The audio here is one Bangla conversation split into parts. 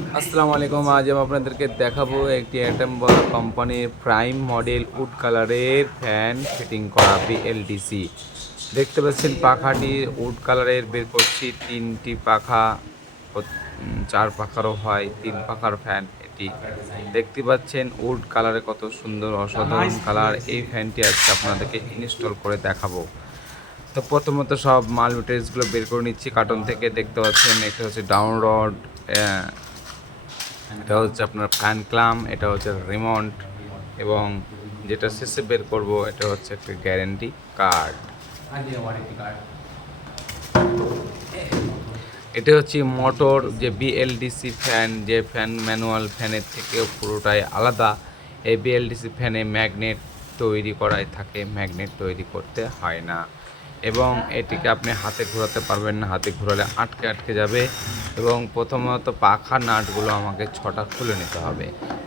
আসসালামু আলাইকুম। আজ আমি আপনাদেরকে দেখাবো একটি অ্যাটমবার্গ কোম্পানির প্রাইম মডেল উড কালারের ফ্যান ফিটিং করা বিএলডিসি। দেখতে পাচ্ছেন পাখাটি উড কালারের বের করছি। 3টি পাখা, 4 পাখারও হয়, 3 পাখার ফ্যান এটি। দেখতে পাচ্ছেন উড কালারে কত সুন্দর অসাধারণ কালার। এই ফ্যানটি আজকে আপনাদেরকে ইনস্টল করে দেখাবো। তো প্রথমত সব মাল মেটেরিয়ালসগুলো বের করে নিচ্ছি কার্টন থেকে। দেখতে পাচ্ছেন এটা হচ্ছে ডাউন রড, এটা হচ্ছে আপনার ফ্যান ক্লাম, এটা হচ্ছে রিমোট, এবং যেটা শেষে বের করব এটা হচ্ছে একটা গ্যারেন্টি কার্ড। এটা হচ্ছে মোটর, যে বিএলডিসি ফ্যান, যে ফ্যান ম্যানুয়াল ফ্যানের থেকেও পুরোটাই আলাদা। এই বিএলডিসি ফ্যানে ম্যাগনেট তৈরি করাই থাকে, ম্যাগনেট তৈরি করতে হয় না, এবং এটিকে আপনি হাতে ঘোরাতে পারবেন না, হাতে ঘোরালে আটকে আটকে যাবে। এবং প্রথমত পাখার নাটগুলো আমাকে 6টা খুলে নিতে হবে।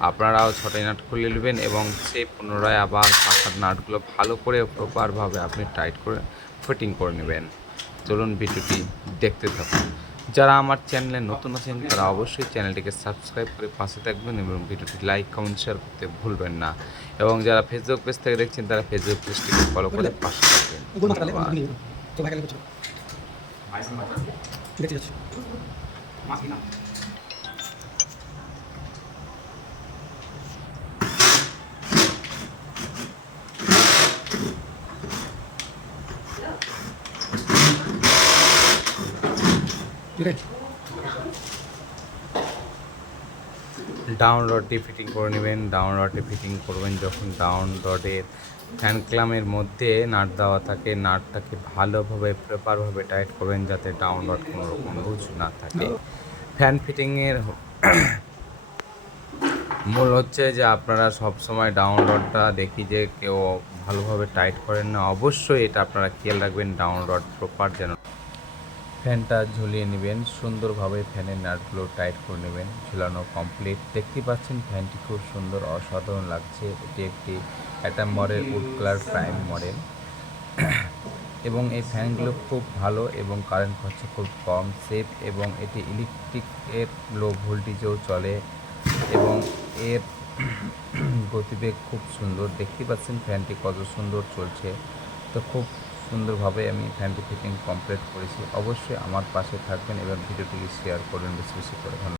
আপনারাও 6টাই নাট খুলে নেবেন এবং সেই পুনরায় আবার পাখার নাটগুলো ভালো করে প্রপারভাবে আপনি টাইট করে ফিটিং করে নেবেন। চলুন ভিডিওটি দেখতে থাকুন। যারা আমার চ্যানেলে নতুন আছেন তারা অবশ্যই চ্যানেলটিকে সাবস্ক্রাইব করে পাশে থাকবেন এবং ভিডিওটি লাইক, কমেন্ট, শেয়ার করতে ভুলবেন না। এবং যারা ফেসবুক পেজ থেকে দেখছেন তারা ফেসবুক পেজটিকে ফলো করে পাশে থাকবেন। ডাউন রডটি ফিটিং করে নেবেন। ডাউন রডটি ফিটিং করবেন যখন ডাউন রডের ফ্যান ক্লামের মধ্যে নাট দেওয়া থাকে, নাটটাকে ভালোভাবে প্রপারভাবে টাইট করবেন যাতে ডাউন রড কোনো রকম লুজ না থাকে। ফ্যান ফিটিংয়ের মূল হচ্ছে যে আপনারা সবসময় ডাউন রডটা দেখি যে কেউ ভালোভাবে টাইট করেন না। অবশ্যই এটা আপনারা খেয়াল রাখবেন ডাউন রড প্রপার যেন। ফ্যানটা ঝুলিয়ে নেবেন সুন্দরভাবে, ফ্যানের নাটগুলো টাইট করে নেবেন। ঝুলানো কমপ্লিট। দেখতে পাচ্ছেন ফ্যানটি খুব সুন্দর, অসাধারণ লাগছে। এটি একটি atom model would colour prime model, এবং এই ফ্যানগুলো খুব ভালো এবং কারেন্ট খরচা খুব কম, সেফ, এবং এটি ইলেকট্রিকের লো ভোল্টেজেও চলে এবং এর গতিবেগ খুব সুন্দর। দেখতে পাচ্ছেন ফ্যানটি কত সুন্দর চলছে। তো খুব সুন্দরভাবে আমি ফ্যানটি ফিটিং কমপ্লিট করেছি। অবশ্যই আমার পাশে থাকবেন এবং ভিডিওটিকে শেয়ার করবেন বেশি বেশি করে।